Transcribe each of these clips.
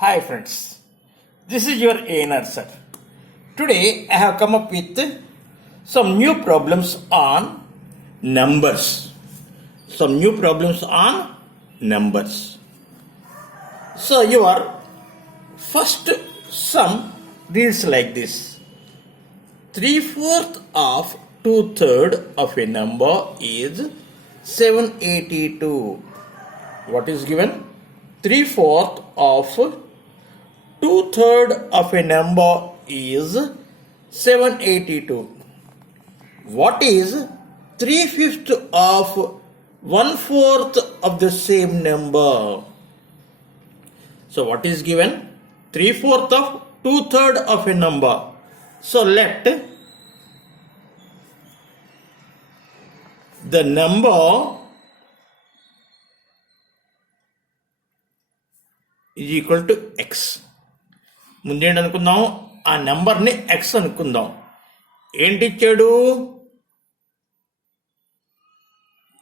Hi friends, this is your ANR sir. Today I have come up with some new problems on numbers. Some new problems on numbers. So your first sum reads like this. 3/4 of 2/3 of a number is 782. What is given? 3/4 of 2/3 of a number is 782. What is 3/5 of 1/4 of the same number? So what is given? 3/4 of 2/3 of a number. So let the number is equal to x. ముందేంటి అనుకుందాం, ఆ నెంబర్ని ఎక్స్ అనుకుందాం. ఏంటి ఇచ్చాడు?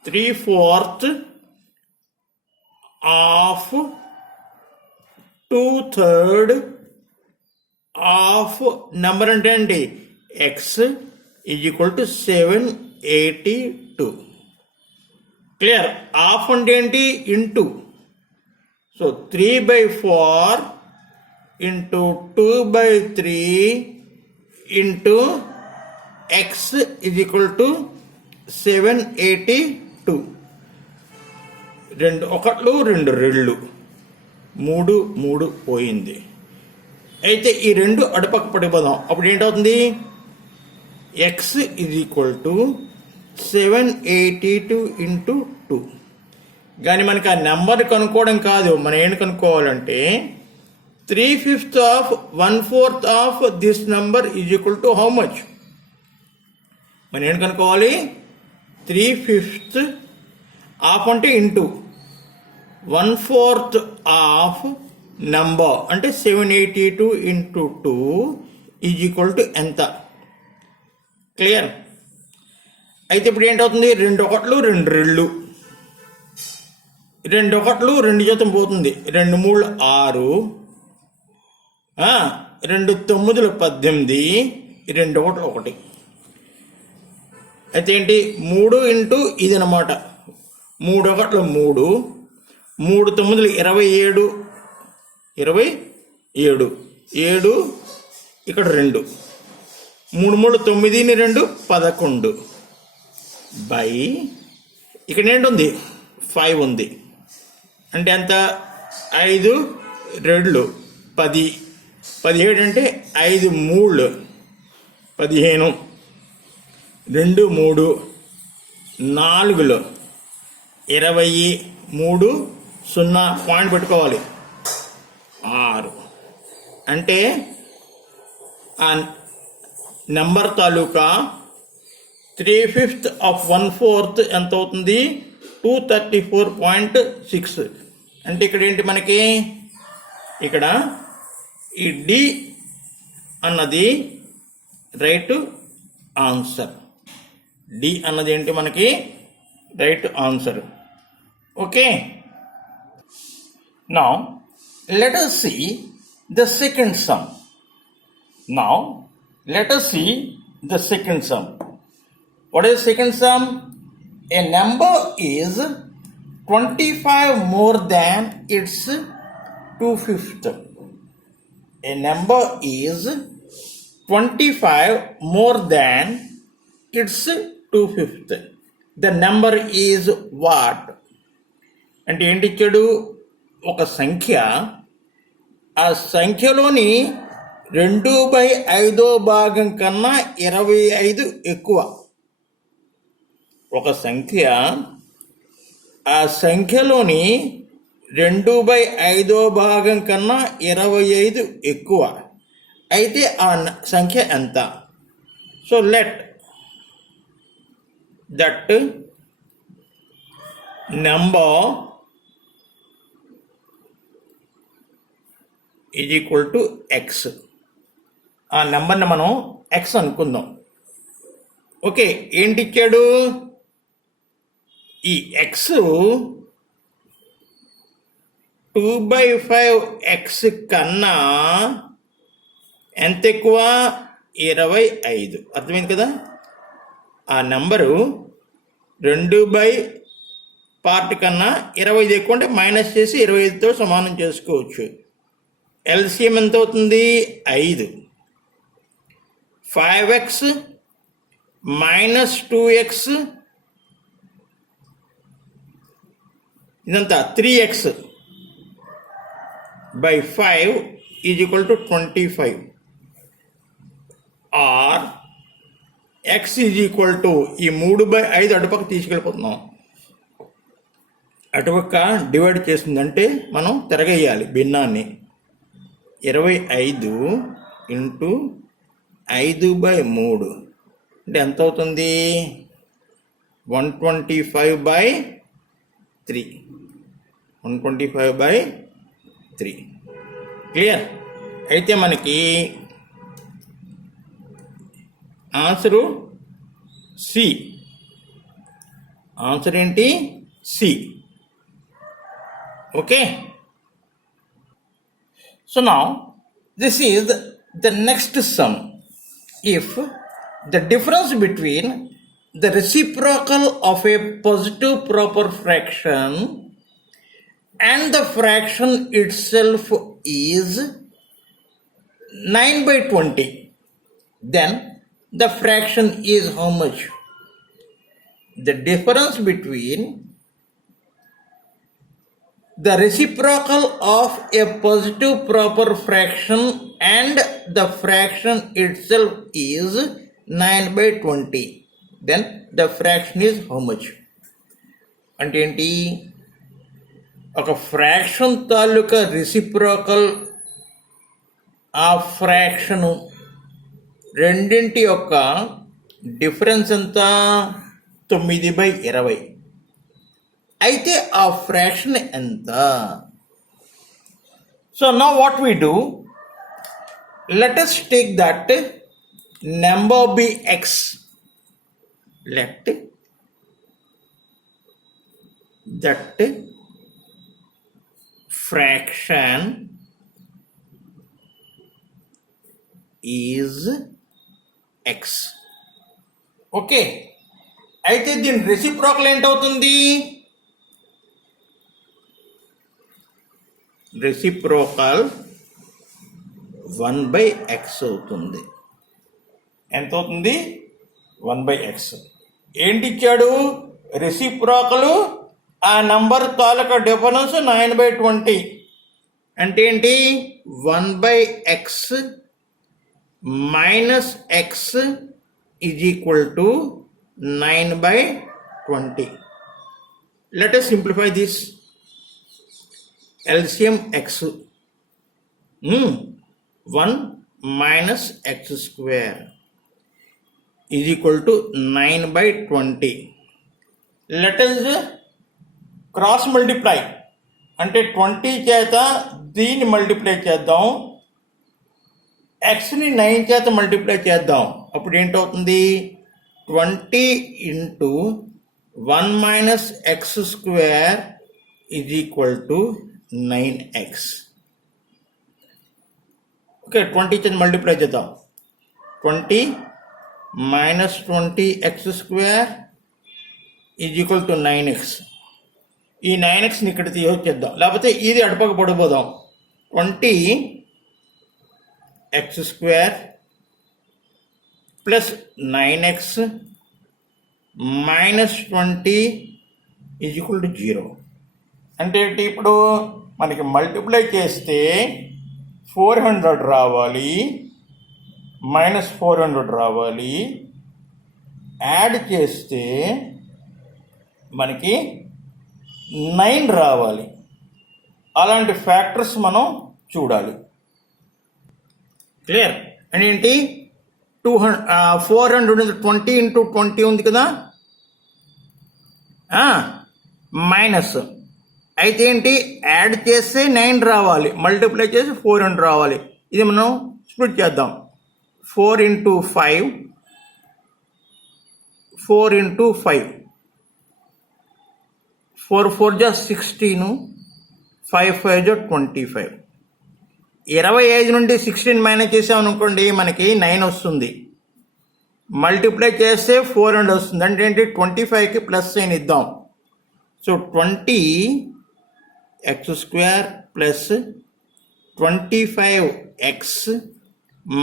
3/4 ఆఫ్ 2/3 of number అంటే ఏంటి? X is equal to 782. Clear? Of అంటే ఏంటి? ఇంటూ. సో 3/4 into 2/3 into x is equal to 782. రెండు ఒకట్లు రెండు రెళ్ళు, 3 పోయింది. అయితే ఈ రెండు అటుపక్క పడిపోదాం. అప్పుడు ఏంటవుతుంది? x is equal to 782 into 2. కానీ మనకి ఆ నెంబర్ కనుక్కోవడం కాదు, మనం ఏంటి కనుక్కోవాలంటే 3/5 of 1/4 of this number is equal to how much? మనం ఏంటి కనుక్కోవాలి? 3/5 ఆఫ్ అంటే ఇంటూ 1/4 ఆఫ్ నంబర్ అంటే 782 into 2 ఈజ్ ఈక్వల్ టు ఎంత? క్లియర్? అయితే ఇప్పుడు ఏంటవుతుంది? రెండు ఒకట్లు రెండు రెళ్ళు, రెండు ఒకట్లు రెండు శాతం పోతుంది, 2 3 6, 2 9 18, 2 1 1. అయితే ఏంటి? 3 ఇంటూ ఇది అనమాట. 3 1 3, 3 9 27, 7 ఇక్కడ 2, 3 3 9 2 11 బై ఇక్కడ ఏంటుంది? 5 ఉంది. అంటే ఎంత? 5 2 10, 17 అంటే 5 3 15, 2 3 4 23 0 పాయింట్ పెట్టుకోవాలి 6. అంటే ఆ నెంబర్ తాలూకా 3/5 of 1/4 ఎంత అవుతుంది? 234.6. అంటే ఇక్కడ ఏంటి మనకి? ఇక్కడ ఈ డి అన్నది రైట్ ఆన్సర్. డి అన్నది ఏంటి మనకి? Right answer. Okay, now let us see the second sum. Now let us see the second sum. What is the second sum? A number is 25 more than its 2/5. A number is 25 more than its 2/5. The number is what? అంటే ఏంటి ఇచ్చాడు? ఒక సంఖ్య, ఆ సంఖ్యలోని 2/5 భాగం కన్నా 25 ఎక్కువ. ఒక సంఖ్య, ఆ సంఖ్యలోని 2/5 భాగం కన్నా 25 ఎక్కువ. అయితే ఆ సంఖ్య ఎంత? So let that number is equal to X. ఆ నెంబర్ని మనం ఎక్స్ అనుకుందాం. ఓకే, ఏంటి ఇచ్చాడు? ఈ ఎక్స్ 2/5x కన్నా ఎంత ఎక్కువ? 25. అర్థమైంది కదా? ఆ నెంబరు 2 పార్ట్ కన్నా 25 ఎక్కువ అంటే మైనస్ చేసి 25తో సమానం చేసుకోవచ్చు. ఎల్సిఎం ఎంత అవుతుంది? 5. 5x మైనస్ 2x ఇదంతా 3x by 5 is equal to 25. Or x is equal to ఈ 3/5 అటుపక్క తీసుకెళ్ళిపోతున్నాం. అటుపక్క డివైడ్ చేస్తుందంటే మనం తిరగేయాలి భిన్నాన్ని. 25 ఇంటూ 5/3 అంటే ఎంత అవుతుంది? 125/3. 125/3. క్లియర్? అయితే మనకి ఆన్సరు సి. ఆన్సర్ ఏంటి? C. Okay. So now this is the next sum. If the difference between the reciprocal of a positive proper fraction and the fraction itself is 9/20, then the fraction is how much? The difference between the reciprocal of a positive proper fraction and the fraction itself is 9/20. Then the fraction is how much? అంటే ఏంటి? ఒక ఫ్రాక్షన్ తాలూకా రెసిప్రోకల్ ఆ ఫ్రాక్షను రెండింటి యొక్క డిఫరెన్స్ ఎంత? 9/20. అయితే ఆ ఫ్రాక్షన్ ఎంత? So now what we do, let us take that number be x. Let that fraction is x. Okay. అయితే దీని రెసిప్రోకల్ ఏంటవుతుంది? రెసిప్రోకల్ 1/x అవుతుంది. ఎంత అవుతుంది? 1/x. ఏంటి ఇచ్చాడు? రెసిప్రోకలు ఆ నంబర్ తాలూకా డిఫరెన్స్ 9/20 అంటే ఏంటి? 1/x minus x is equal to 9/20. Let us simplify this. LCM x 1 minus x square is equal to 9/20. Let us cross multiply. అంటే 20 చేత దీన్ని మల్టిప్లై చేద్దాం, xని 9 చేత మల్టిప్లై చేద్దాం. అప్పుడు ఏంటవుతుంది? 20 ఇంటూ 1 minus X square is equal to 9x. Okay, 20 చేత మల్టిప్లై చేద్దాం. 20 minus 20x square is equal to 9x. ఈ 9xని ఇక్కడ తీసేద్దాం, లేకపోతే ఇది అటుపక్క పడిపోదాం. 20x square plus 9x minus 20 is equal to 0. అంటే ఇప్పుడు మనకి మల్టిప్లై చేస్తే 400 రావాలి, మైనస్ 400 రావాలి, యాడ్ చేస్తే మనకి 9 రావాలి. అలాంటి ఫ్యాక్టర్స్ మనం చూడాలి. క్లియర్? అంటే ఏంటి? 420 ఇంటూ 20 ఉంది కదా, మైనస్ అయితే ఏంటి? యాడ్ చేస్తే 9 రావాలి, మల్టిప్లై చేసి 400 రావాలి. ఇది మనం స్ప్లిట్ చేద్దాం. 4 into 5, 4 into 5, 4 4 just 16, 5 5 25. 25 నుండి 16 మైనస్ చేసామనుకోండి మనకి 9 వస్తుంది. మల్టిప్లై చేస్తే 400 వస్తుంది. అంటే ఏంటి 25కి ప్లస్ సైన్ ఇద్దాం. So 20x² plus 25x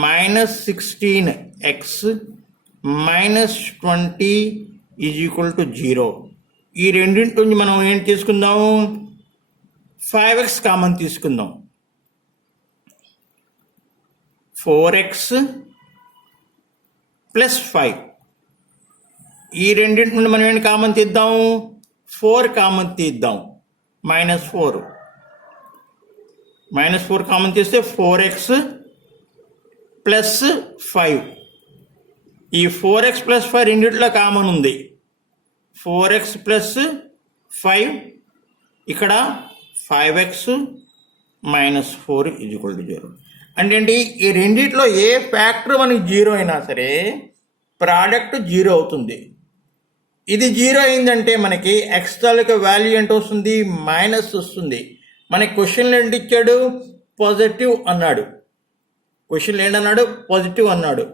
minus 16x minus 20 is equal to 0. ఈ రెండింటి నుంచి మనం ఏం తీసుకుందాం, 5x కామన్ తీసుకుందాం. 4x plus 5. ఈ రెండింటి నుండి మనం ఏంటి కామన్ తీద్దాం, 4 కామన్ తీద్దాం. -4 కామన్ తీస్తే 4x ప్లస్ 5. ఈ 4x ప్లస్ 5 రెండిట్లో కామన్ ఉంది. 4x ప్లస్ 5, ఇక్కడ 5x minus 4 is equal to 0. అంటే ఏంటి, ఈ రెండిట్లో ఏ ఫ్యాక్టర్ మనకి 0 అయినా సరే ప్రోడక్ట్ 0 అవుతుంది. ఇది 0 అయిందంటే మనకి ఎక్స్ తాలూకా వాల్యూ ఎంత వస్తుంది, మైనస్ వస్తుంది. మనకి క్వశ్చన్లు ఏంటి ఇచ్చాడు, పాజిటివ్ అన్నాడు. క్వశ్చన్లు ఏంటన్నాడు, పాజిటివ్ అన్నాడు.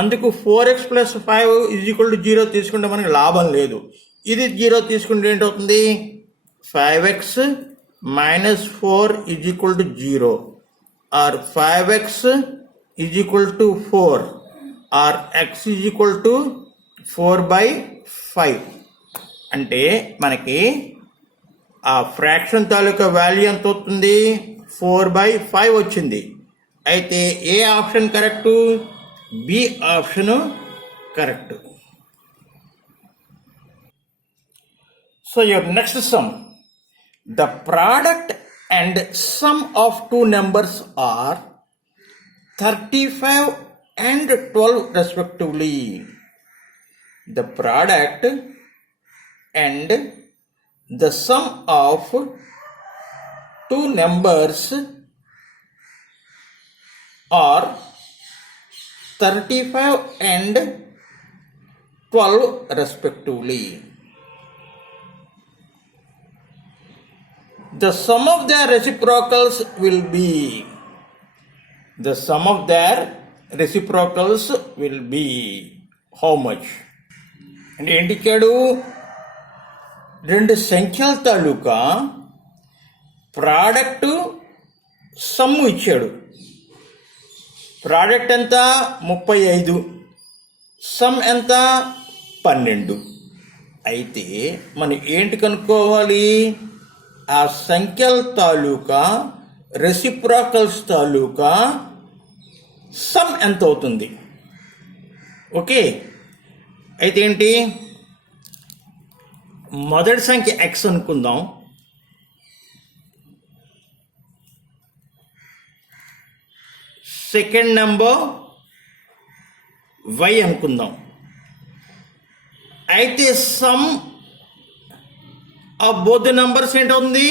అందుకు 4x plus 5 is equal to 0 తీసుకుంటే మనకి లాభం లేదు. ఇది 0 తీసుకుంటే ఏంటవుతుంది, 5x minus 4 is equal to 0, or 5x is equal to 4, or x is equal to 4/5. అంటే మనకి ఆ ఫ్రాక్షన్ తాలూకా వాల్యూ ఎంత అవుతుంది, 4/5 వచ్చింది. అయితే A option correct, B option correct. So your next sum, the product and sum of two numbers are 35 and 12 respectively. The product and the sum of two numbers are 35 and 12 respectively. The sum of their reciprocals will be, the sum of their reciprocals will be how much? అంటే ఏంటి ఇచ్చాడు, రెండు సంఖ్యల తాలూకా product some ఇచ్చాడు. ప్రోడక్ట్ ఎంత, 35, సమ్ ఎంత, 12. అయితే మనం ఏంటి కనుక్కోవాలి, ఆ సంఖ్యల తాలూకా రెసిప్రోకల్స్ తాలూకా సమ్ ఎంత అవుతుంది. ఓకే, అయితే ఏంటి, మొదటి సంఖ్య x అనుకుందాం, సెకండ్ నెంబర్ y అనుకుందాం. అయితే sum of both the numbers ఏంటవుతుంది,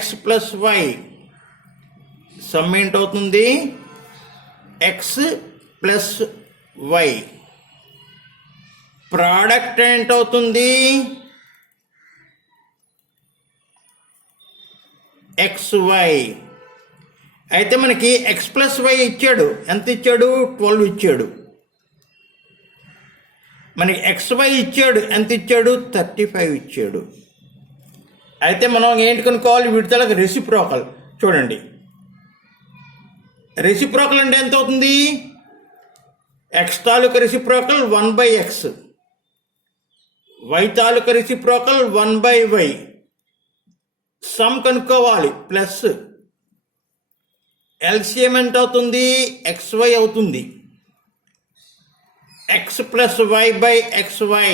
x ప్లస్ y. సమ్ ఏంటవుతుంది, x ప్లస్ y. ప్రోడక్ట్ ఏంటవుతుంది, xy. అయితే మనకి x ప్లస్ y ఇచ్చాడు, ఎంత ఇచ్చాడు, 12 ఇచ్చాడు. మనకి xy ఇచ్చాడు, ఎంత ఇచ్చాడు, 35 ఇచ్చాడు. అయితే మనం ఏంటి కనుక్కోవాలి, వీటితో రెసిప్రోకల్. చూడండి, రెసిప్రోకల్ అంటే ఎంత అవుతుంది, x తాలూకా రెసిప్రోకల్ 1/x, y తాలూకా రెసిప్రోకల్ 1/y. సమ్ కనుక్కోవాలి, ప్లస్ ఎల్సిఎం ఎంత అవుతుంది, xy అవుతుంది. x plus y by xy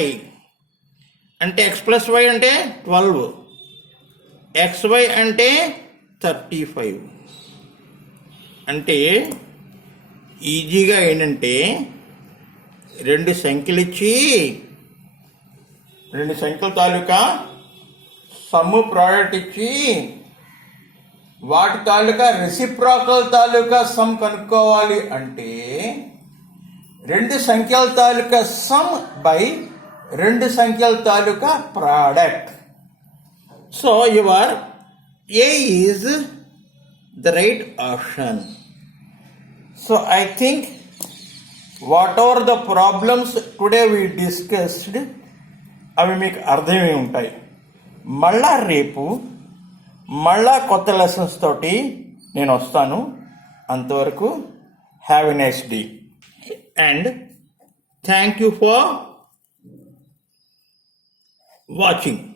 అంటే x ప్లస్ y అంటే 12, xy అంటే 35. అంటే ఈజీగా ఏంటంటే రెండు సంఖ్యలు ఇచ్చి, రెండు సంఖ్యల తాలూకా సమ్ము ప్రోడక్ట్ ఇచ్చి వాటి తాలూకా రెసిప్రోకల్ తాలూకా సమ్ కనుక్కోవాలి అంటే రెండు సంఖ్యల తాలూకా సమ్ బై రెండు సంఖ్యల తాలూకా product. So your A is the right option. So I think whatever the problems today we discussed, అవి మీకు అర్థమై ఉంటాయి. మళ్ళా రేపు మళ్ళా కొత్త లెసన్స్ తోటి నేను వస్తాను. అంతవరకు have a nice day and thank you for watching.